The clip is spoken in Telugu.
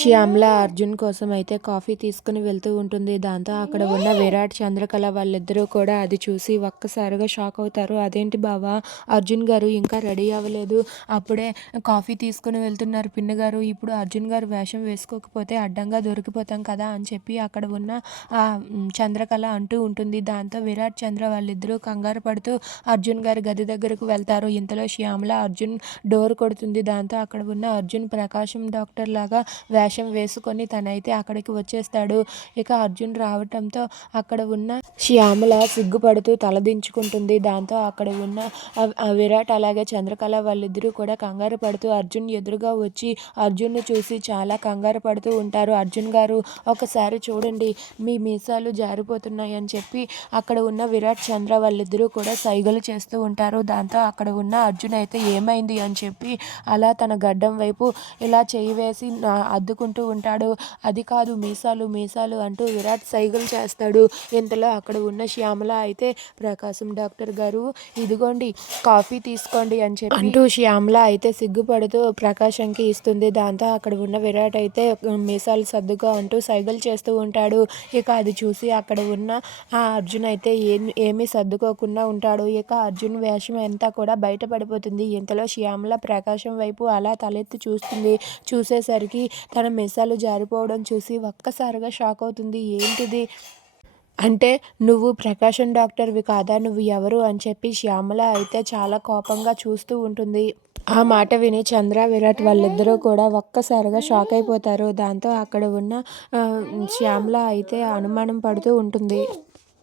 శ్యామల అర్జున్ కోసం అయితే కాఫీ తీసుకుని వెళ్తూ ఉంటుంది. దాంతో అక్కడ ఉన్న విరాట్ చంద్రకళ వాళ్ళిద్దరూ కూడా అది చూసి ఒక్కసారిగా షాక్ అవుతారు. అదేంటి బావా అర్జున్ గారు ఇంకా రెడీ అవ్వలేదు. అప్పుడే కాఫీ తీసుకుని వెళ్తున్నారు పిన్ని గారు. ఇప్పుడు అర్జున్ గారు వేషం వేసుకోకపోతే అడ్డంగా దొరికిపోతాం కదా అని చెప్పి అక్కడ ఉన్న ఆ చంద్రకళ అంటూ ఉంటుంది. దాంతో విరాట్ చంద్ర వాళ్ళిద్దరూ కంగారు పడుతూ అర్జున్ గారి గది దగ్గరకు వెళ్తారు. ఇంతలో శ్యామల అర్జున్ డోర్ కొడుతుంది. దాంతో అక్కడ ఉన్న అర్జున్ ప్రకాశం డాక్టర్ లాగా వేషం వేసుకొని తనైతే అక్కడికి వచ్చేస్తాడు. ఇక అర్జున్ రావటంతో అక్కడ ఉన్న శ్యామల సిగ్గుపడుతూ తలదించుకుంటుంది దాంతో అక్కడ ఉన్న విరాట్ అలాగే చంద్రకళ వాళ్ళిద్దరూ కూడా కంగారు పడుతూ అర్జున్ ఎదురుగా వచ్చి అర్జున్ను చూసి చాలా కంగారు పడుతూ ఉంటారు. అర్జున్ గారు ఒకసారి చూడండి మీ మీసాలు జారిపోతున్నాయి అని చెప్పి అక్కడ ఉన్న విరాట్ చంద్ర వాళ్ళిద్దరూ కూడా సైగలు చేస్తూ ఉంటారు. దాంతో అక్కడ ఉన్న అర్జున్ అయితే ఏమైంది అని చెప్పి అలా తన గడ్డం వైపు ఇలా చేయి వేసి నా- సర్దుకుంటూ ఉంటాడు. అది కాదు మీసాలు మీసాలు అంటూ విరాట్ సైగలు చేస్తాడు. ఇంతలో అక్కడ ఉన్న శ్యామల అయితే ప్రకాశం డాక్టర్ గారు ఇదిగోండి కాఫీ తీసుకోండి అని చెప్పి అంటూ శ్యామల అయితే సిగ్గుపడుతూ ప్రకాశంకి ఇస్తుంది. దాంతో అక్కడ ఉన్న విరాట్ అయితే మీసాలు సర్దుకో అంటూ సైగలు చేస్తూ ఉంటాడు. ఇక అది చూసి అక్కడ ఉన్న ఆ అర్జున్ అయితే ఏమి ఏమీ సర్దుకోకుండా ఉంటాడు. ఇక అర్జున్ వేషం అంతా కూడా బయటపడిపోతుంది. ఇంతలో శ్యామల ప్రకాశం వైపు అలా తలెత్తి చూస్తుంది. చూసేసరికి తన మీసాలు జారిపోవడం చూసి ఒక్కసారిగా షాక్ అవుతుంది. ఏంటిది? అంటే నువ్వు ప్రకాశం డాక్టర్వి కాదా? నువ్వు ఎవరు? అని చెప్పి శ్యామల అయితే చాలా కోపంగా చూస్తూ ఉంటుంది. ఆ మాట విని చంద్ర విరాట్ వాళ్ళిద్దరూ కూడా ఒక్కసారిగా షాక్ అయిపోతారు. దాంతో అక్కడ ఉన్న శ్యామల అయితే అనుమానం పడుతూ ఉంటుంది.